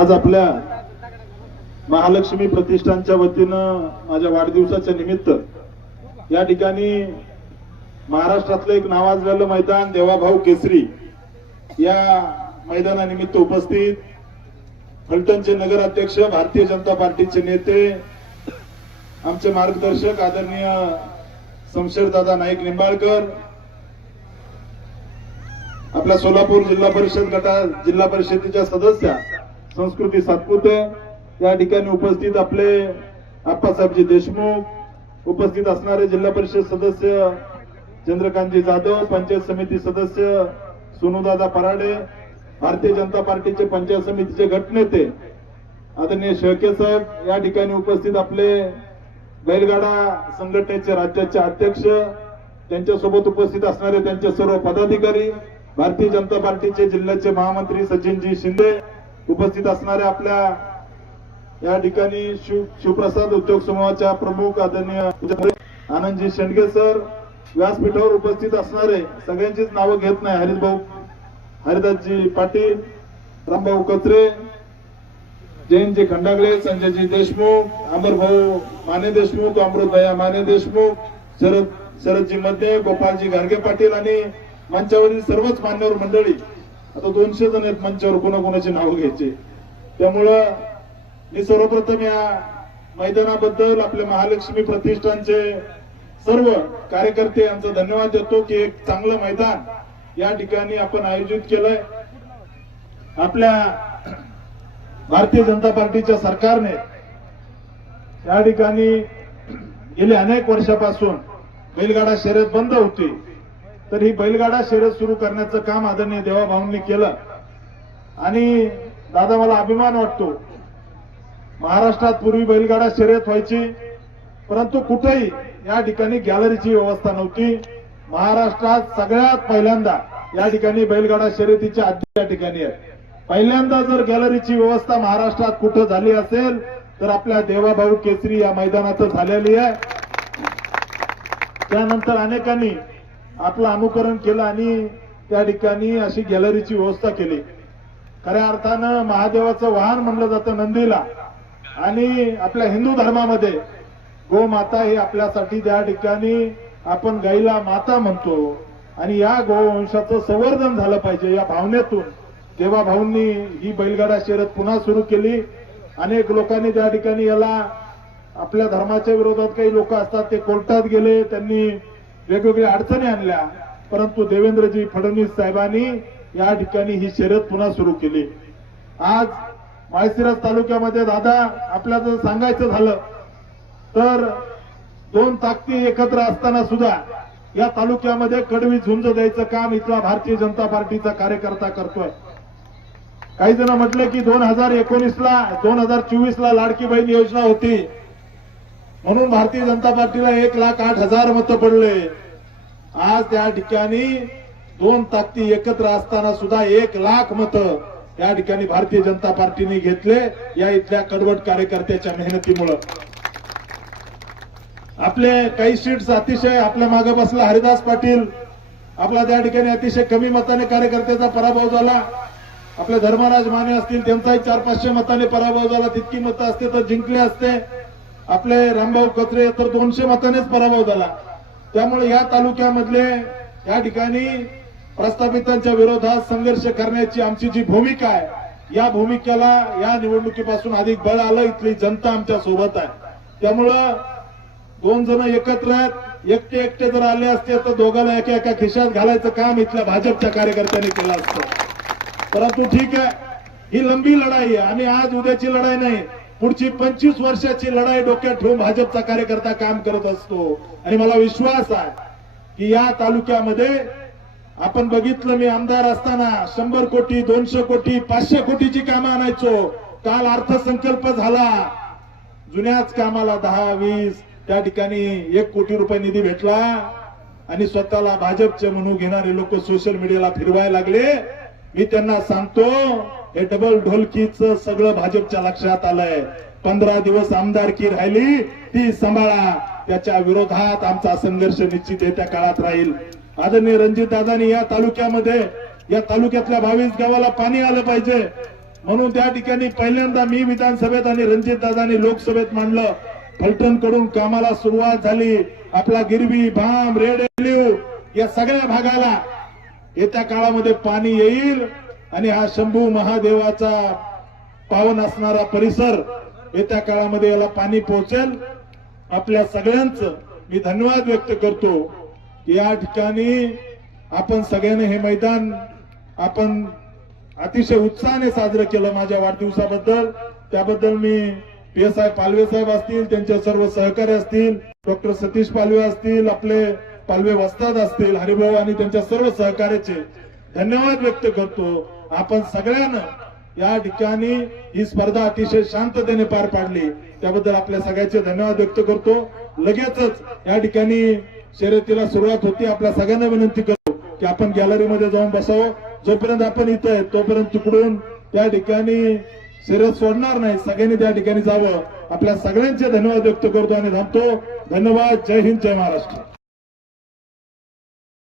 आज आपल्या महालक्ष्मी प्रतिष्ठानच्या वतीनं माझ्या वाढदिवसाच्या निमित्त या ठिकाणी महाराष्ट्रातलं एक नावाजलेलं मैदान देवाभाऊ केसरी या मैदानानिमित्त उपस्थित फलटणचे नगराध्यक्ष, भारतीय जनता पार्टीचे नेते, आमचे मार्गदर्शक आदरणीय शमशेरदादा नाईक निंबाळकर, आपल्या सोलापूर जिल्हा परिषदेच्या सदस्य संस्कृती सातपुते, या ठिकाणी उपस्थित आपले आप्पासाहेबजी देशमुख, उपस्थित असणारे जिल्हा परिषद सदस्य चंद्रकांतजी जाधव, पंचायत समिती सदस्य सोनूदादा पराडे, भारतीय जनता पार्टीचे पंचायत समितीचे गटनेते आदरणीय शेळके साहेब, या ठिकाणी उपस्थित आपले बैलगाडा संघटनेचे राज्याचे अध्यक्ष, त्यांच्यासोबत उपस्थित असणारे त्यांचे सर्व पदाधिकारी, भारतीय जनता पार्टीचे जिल्ह्याचे महामंत्री सचिनजी शिंदे, उपस्थित असणारे आपल्या या ठिकाणी शिवप्रसाद उद्योग समूहाच्या प्रमुख आदरणीय आनंदजी शेंडगे सर, व्यासपीठावर उपस्थित असणारे सगळ्यांचीच नावं घेत नाही, हरिदासजी पाटील, रामभाऊ कचरे, जयंतजी खंडागळे, संजयजी देशमुख, अमरभाऊ माने देशमुख, अमृतभैया माने देशमुख, शरदजी मध्ये, गोपालजी गारगे पाटील आणि मंचावरील सर्वच मान्यवर मंडळी. आता 200 जण आहेत मंचावर, कोणाकोणाची नावं घ्यायची. त्यामुळं मी सर्वप्रथम या मैदानाबद्दल आपल्या महालक्ष्मी प्रतिष्ठानचे सर्व कार्यकर्ते यांचा धन्यवाद देतो की एक चांगलं मैदान या ठिकाणी आपण आयोजित केलंय. आपल्या भारतीय जनता पार्टीच्या सरकारने या ठिकाणी गेली अनेक वर्षापासून बैलगाडा शर्यत बंद होती, तर ही बैलगाडा शर्यत सुरू करण्याचं काम आदरणीय देवाभाऊंनी केलं. आणि दादा, मला अभिमान वाटतो, महाराष्ट्रात पूर्वी बैलगाडा शर्यत व्हायची, परंतु कुठेही या ठिकाणी गॅलरीची व्यवस्था नव्हती. महाराष्ट्रात सगळ्यात पहिल्यांदा या ठिकाणी बैलगाडा शर्यतीच्या आधी या ठिकाणी आहे. पहिल्यांदा जर गॅलरीची व्यवस्था महाराष्ट्रात कुठं झाली असेल तर आपल्या देवाभाऊ केसरी या मैदानात झालेली आहे. त्यानंतर अनेकांनी आपलं अनुकरण केलं आणि त्या ठिकाणी अशी गॅलरीची व्यवस्था केली. खऱ्या अर्थानं महादेवाचं वाहन म्हणलं जातं नंदीला, आणि आपल्या हिंदू धर्मामध्ये गोमाता ही आपल्यासाठी त्या ठिकाणी आपण गाईला माता म्हणतो, आणि या गोवंशाचं संवर्धन झालं पाहिजे या भावनेतून देवाभाऊंनी ही बैलगाडा शर्यत पुन्हा सुरू केली. अनेक लोकांनी त्या ठिकाणी याला आपल्या धर्माच्या विरोधात काही लोक असतात ते कोर्टात गेले, त्यांनी वेगवेगळ्या अडचणी आणल्या, परंतु देवेंद्रजी फडणवीस साहेबांनी या ठिकाणी ही शर्यत पुन्हा सुरू केली. आज माळशिरस तालुक्यामध्ये दादा, आपल्याला जर सांगायचं झालं तर 2 ताकदी एकत्र असताना सुद्धा या तालुक्यामध्ये कडवी झुंज द्यायचं काम इथला भारतीय जनता पार्टीचा कार्यकर्ता करतोय. काही जण म्हटलं की 2024ला लाडकी बहीण योजना होती म्हणून भारतीय जनता पार्टीला 1,08,000 मतं पडले. आज त्या ठिकाणी 2 ताकदी एकत्र असताना सुद्धा 1,00,000 मतं या ठिकाणी भारतीय जनता पार्टीने घेतले या इथल्या कडवट कार्यकर्त्याच्या मेहनतीमुळे. आपले काही सीट्स अतिशय आपल्या मागे बसला हरिदास पाटील, आपला त्या ठिकाणी अतिशय कमी मताने कार्यकर्त्याचा पराभव झाला. आपले धर्मराज माने असतील, त्यांचाही 400-500 मताने पराभव झाला. तितकी मतं असते तर जिंकले असते. आपले रामभाऊ कचरे तर 200 मतानेच पराभव झाला. त्यामुळे या तालुक्यामधले या ठिकाणी प्रस्थापितांच्या विरोधात संघर्ष करण्याची आमची जी भूमिका आहे, या भूमिकेला या निवडणुकीपासून अधिक बळ आलं. इथली जनता आमच्या सोबत आहे. त्यामुळं 2 जण एकत्र आहेत. एकटे जर आले असते तर दोघांना एका खिशात घालायचं काम इथल्या भाजपच्या कार्यकर्त्यांनी केलं असतं. परंतु ठीक आहे, ही लंबी लढाई आहे आणि आज उद्याची लढाई नाही, पुढची 25 वर्षाची लढाई डोक्यात ठेवून भाजपचा कार्यकर्ता काम करत असतो. आणि मला विश्वास आहे की या तालुक्यामध्ये आपण बघितलं, मी आमदार असताना 100 कोटी, 200 कोटी, 500 कोटीची कामं आणायचो. काल अर्थसंकल्प झाला, जुन्याच कामाला 10-20 त्या ठिकाणी 1 कोटी रुपये निधी भेटला आणि स्वतःला भाजपचे म्हणून घेणारे लोक सोशल मीडियाला फिरवायला लागले. मी त्यांना सांगतो, हे डबल ढोलकीचं सगळं भाजपच्या लक्षात आलंय. 15 दिवस आमदारकी राहिली, ती सांभाळा. त्याच्या विरोधात आमचा संघर्ष निश्चित येत्या काळात राहील. आदरणीय रणजित दादांनी या तालुक्यातल्या 22 गावाला पाणी आलं पाहिजे, म्हणून त्या ठिकाणी पहिल्यांदा मी विधानसभेत आणि रणजित दादांनी लोकसभेत मांडलं. फलटण कडून कामाला सुरुवात झाली. आपला गिरवी, भाम, रेड एलिव्ह या सगळ्या भागाला येत्या काळामध्ये पाणी येईल आणि हा शंभू महादेवाचा पावन असणारा परिसर येत्या काळामध्ये याला पाणी पोहोचेल. आपल्या सगळ्यांचं मी धन्यवाद व्यक्त करतो की या ठिकाणी आपण सगळ्यांनी हे मैदान आपण अतिशय उत्साहाने साजरं केलं माझ्या वाढदिवसाबद्दल. त्याबद्दल मी PSI पालवे साहेब असतील, त्यांचे सर्व सहकारी असतील, डॉक्टर सतीश पालवे असतील, आपले पालवे वस्ताद असतील, हरिभाऊ आणि त्यांच्या सर्व सहकार्याचे धन्यवाद व्यक्त करतो. आपण सगळ्यांना या ठिकाणी ही स्पर्धा अतिशय शांततेने पार पाडली त्याबद्दल आपल्या सगळ्यांचे धन्यवाद व्यक्त करतो. लगेचच या ठिकाणी शर्यतीला सुरुवात होती. आपल्या सगळ्यांना विनंती करतो की आपण गॅलरीमध्ये जाऊन बसावं. जोपर्यंत आपण इथं आहे तोपर्यंत तिकडून त्या ठिकाणी शर्यत सोडणार नाही. सगळ्यांनी त्या ठिकाणी जावं. आपल्या सगळ्यांचे धन्यवाद व्यक्त करतो आणि थांबतो. धन्यवाद. जय हिंद, जय महाराष्ट्र.